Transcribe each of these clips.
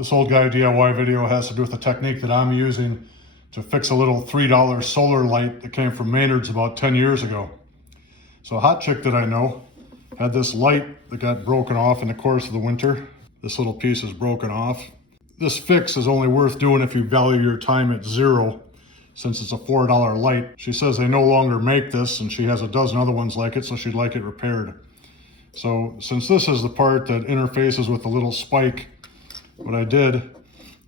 This old guy DIY video has to do with the technique that I'm using to fix a little $3 solar light that came from Maynard's about 10 years ago. So a hot chick that I know had this light that got broken off in the course of the winter. This little piece is broken off. This fix is only worth doing if you value your time at zero, since it's a $4 light. She says they no longer make this, and she has a dozen other ones like it, so she'd like it repaired. So since this is the part that interfaces with the little spike, what I did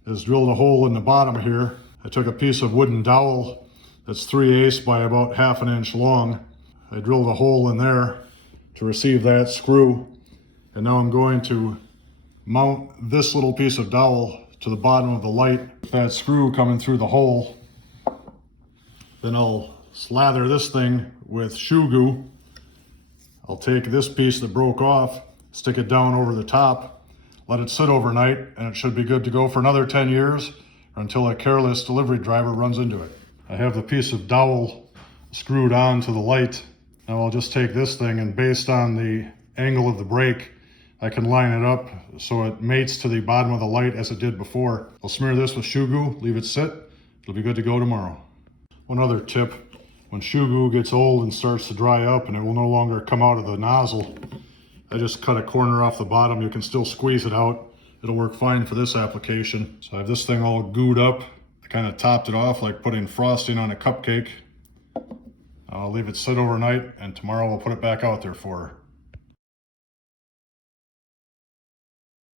is drilled a hole in the bottom here. I took a piece of wooden dowel that's 3/8 by about 1/2 inch long. I drilled a hole in there to receive that screw. And now I'm going to mount this little piece of dowel to the bottom of the light with that screw coming through the hole. Then I'll slather this thing with shoe goo. I'll take this piece that broke off, stick it down over the top, let it sit overnight, and it should be good to go for another 10 years or until a careless delivery driver runs into it. I have the piece of dowel screwed on to the light. Now I'll just take this thing, and based on the angle of the brake, I can line it up so it mates to the bottom of the light as it did before. I'll smear this with shoe goo, leave it sit. It'll be good to go tomorrow. One other tip, when shoe goo gets old and starts to dry up and it will no longer come out of the nozzle, I just cut a corner off the bottom. You can still squeeze it out. It'll work fine for this application. So I have this thing all gooed up. I kind of topped it off like putting frosting on a cupcake. I'll leave it sit overnight, and tomorrow we'll put it back out there for her.